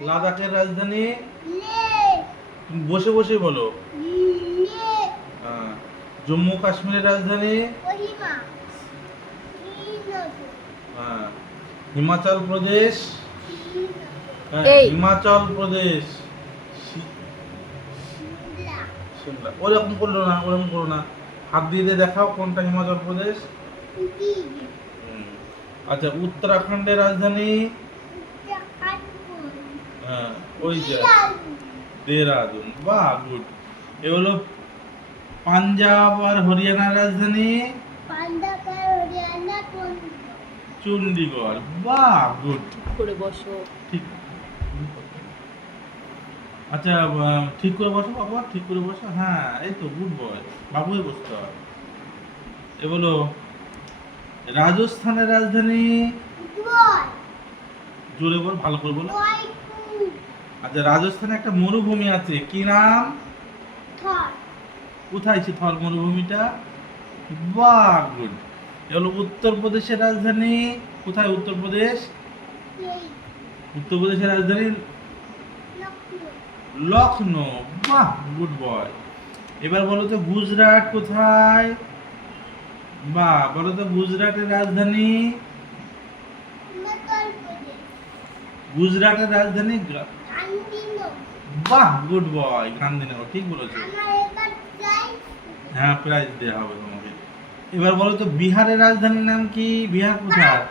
লাদাখের রাজধানী? বসে বসে বলো। হ্যাঁ। জম্মু কাশ্মীরের রাজধানী? হ্যাঁ। হিমাচল প্রদেশ? হ্যাঁ, হিমাচল প্রদেশ। শি- শিমলা শিমলা ওরকম করল না ওরকম করো না। হাত দিয়ে দেখাও কোনটা হিমাচল প্রদেশ। আচ্ছা উত্তরাখণ্ডের রাজধানী? হ্যাঁ, ওই যে দেহরাদুন বাহ গুড। এ হলো পাঞ্জাব আর হরিয়ানার রাজধানী? হরিয়ানা চণ্ডীগড় বাহ গুড। করে বসো। ঠিক। আচ্ছা ঠিক করে বসো বাবা ঠিক করে বসো। হ্যাঁ এই তো গুড বয় বাবুই বসতে হয়। এ বলো রাজস্থানের রাজধানী? জোরে বল ভালো করে বলো। আচ্ছা রাজস্থানে একটা মরুভূমি আছে কি নাম? কোথায় আছে থর মরুভূমিটা? বাহ গুড। হলো উত্তরপ্রদেশের রাজধানী। কোথায় উত্তরপ্রদেশ? উত্তরপ্রদেশের রাজধানী? লখনৌ বাহ গুড বয়। এবার বলো তো গুজরাট কোথায়? বাহ বলো তো গুজরাটের রাজধানী। গুজরাটের রাজধানী বাহ গুড বয় গান্ধীনগর ঠিক বলেছ। হ্যাঁ প্রাইজ দেওয়া হবে তোমাকে। এবার বলো তো বিহারের রাজধানীর নাম কি? বিহার কোথায়?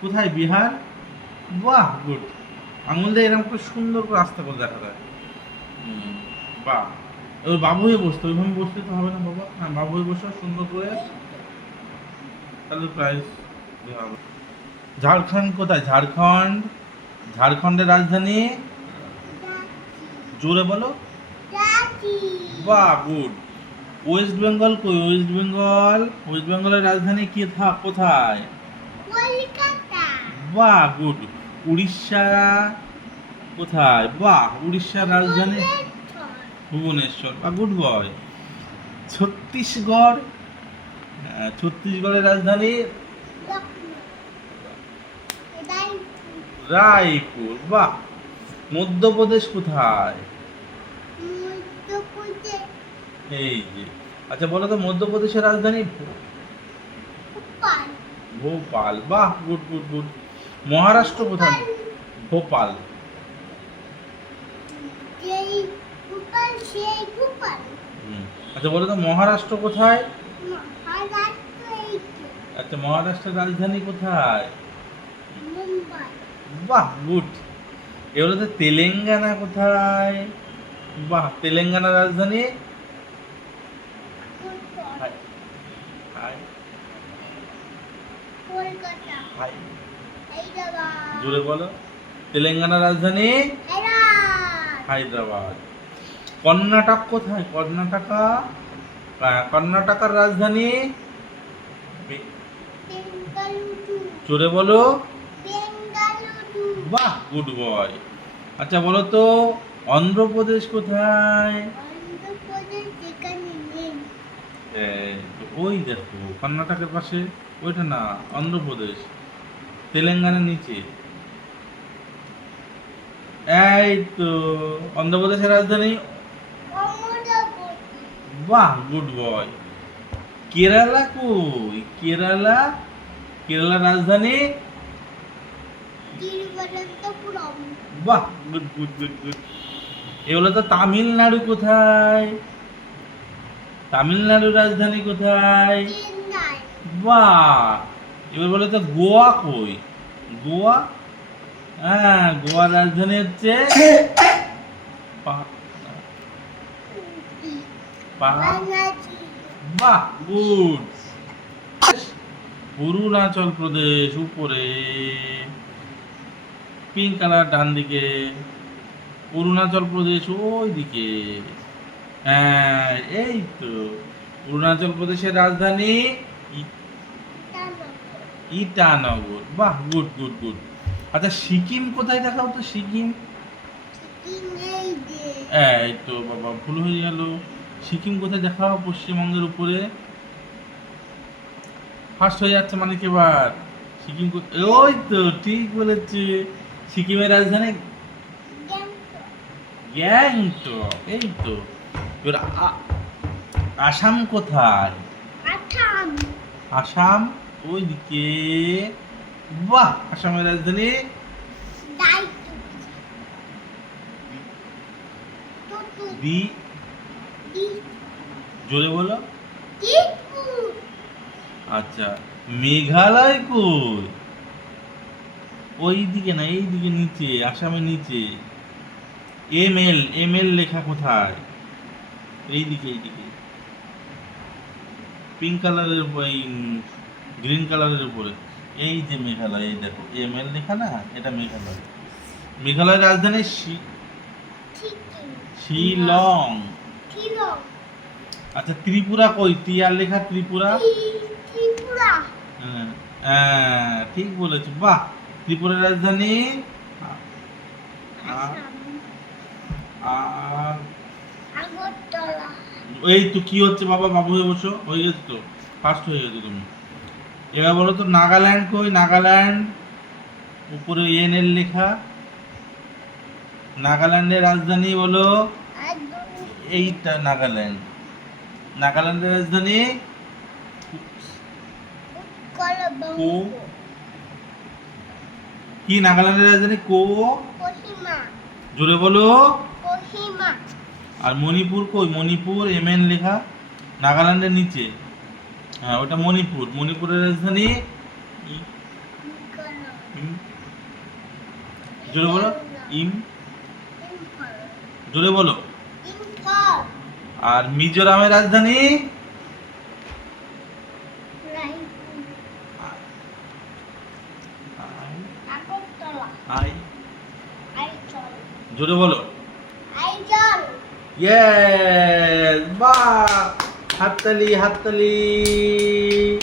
কোথায় বিহার? বাহ গুড আঙুল দিয়ে এরকম করে সুন্দর করে আস্তে করে দেখা যায়। হুম, বাহ। এবার বাবু হয়ে বসতে ওইভাবে বসতে তো হবে না বাবা। হ্যাঁ বাবু হয়ে বসো সুন্দর করে। তাহলে প্রাইজ দেওয়া হবে। ঝাড়খণ্ড কোথায়? ঝাড়খণ্ড। ঝাড়খণ্ডের রাজধানী জোরে বলো। বাহ গুড ওয়েস্ট বেঙ্গল কই? ওয়েস্ট বেঙ্গল ওয়েস্ট বেঙ্গলের রাজধানী কি থা কোথায়? কলকাতা। বাহ গুড উড়িষ্যা কোথায়? বাহ উড়িষ্যার রাজধানী ভুবনেশ্বর, বা গুড বয় ছত্তিশগড় হ্যাঁ, ছত্তিশগড়ের রাজধানী রায়পুর, রায়পুর। বাহ মধ্যপ্রদেশ কোথায় মধ্যপ্রদেশ এই যে আচ্ছা বলো তো মধ্যপ্রদেশের রাজধানী? ভোপাল। বাহ গুড গুড গুড। মহারাষ্ট্র কোথায়? ভোপাল। আচ্ছা বলো তো মহারাষ্ট্র কোথায়? আচ্ছা মহারাষ্ট্রের রাজধানী কোথায়? বাহ গুড। এগুলো তো তেলেঙ্গানা কোথায়? বাহ তেলেঙ্গানা রাজধানী? জোরে বলো। তেলেঙ্গানার রাজধানী? হায়দ্রাবাদ। কর্ণাটক কোথায়? কর্ণাটকা? কর্ণাটকার রাজধানী? জোরে বলো। বাহ গুড বয় আচ্ছা বলো তো অন্ধ্রপ্রদেশ কোথায় অন্ধ্রপ্রদেশ যেখানে নেই এই তো ওই দেখো কর্ণাটকের পাশে ওইটা না অন্ধ্রপ্রদেশ তেলেঙ্গানার নিচে। এই তো অন্ধ্রপ্রদেশের রাজধানী? বাহ গুড বয়। কেরালা কই? কেরালা? কেরালা রাজধানী? বাহ গুড গুড গুড গুড। এগুলো তো তামিলনাড়ু কোথায়? তামিলনাড়ুর রাজধানী কোথায়? বাহ! এবার বলে তো, গোয়া কই? গোয়া? হ্যাঁ গোয়ার রাজধানী হচ্ছে বাহ, গুড। অরুণাচল প্রদেশ, উপরে। পিঙ্ক কালার ডান দিকে অরুণাচল প্রদেশ ওই দিকে এই তো। অরুণাচল প্রদেশের রাজধানী ইটানগর। বাহ গুড গুড গুড আচ্ছা সিকিম কোথায় দেখাও তো সিকিম? সিকিম এই তো বাবা ভুল হয়ে গেল। সিকিম কোথায় দেখাও পশ্চিমবঙ্গের উপরে? ফার্স্ট হয়ে যাচ্ছে মানে কি বার সিকিম ওই তো ঠিক বলেছে। সিকিমের রাজধানী? গ্যাংটক এই তো। আ- আসাম কোথায়? আঠাম আসাম ওইদিকে। বাহ আসামের রাজধানী। বি। দি জোরে বলো। আচ্ছা মেঘালয় কই? ওই দিকে না এই দিকে নিচে আসামের নিচে। এম এল এম এল লেখা কোথায়? এই দিকে এই পিঙ্ক কালারের ওই গ্রিন কালারের উপরে। এই যে মেঘালয় এই দেখো এম এল লেখা না? এটা মেঘালয়। মেঘালয়ের রাজধানী শিলং। আচ্ছা ত্রিপুরা কই? টিয়ার লেখা ত্রিপুরা? হ্যাঁ, হ্যাঁ, ঠিক বলেছ। বাহ ত্রিপুরার রাজধানী? আ- এই তো কি হচ্ছে বাবা বাবু হয়ে বসো হয়ে গেছে তো ফার্স্ট হয়ে গেছো তুমি। এবার বলো তো নাগাল্যান্ড কই? নাগাল্যান্ড উপরে এন এল লেখা। নাগাল্যান্ডের রাজধানী বলো। এইটা নাগাল্যান্ড। নাগাল্যান্ডের রাজধানী? কো। কি নাগাল্যান্ডের রাজধানী? কো? কোহিমা। জোরে বলো। কোহিমা। আর মণিপুর কই? মণিপুর এম এন লেখা নাগাল্যান্ডের নিচে। হ্যাঁ ওটা মণিপুর। মণিপুরের রাজধানী। জোরে বলো। ইম জোরে বলো। আর মিজোরামের রাজধানী? জোরে বলো। Yes! Ba! Hattali, hattali!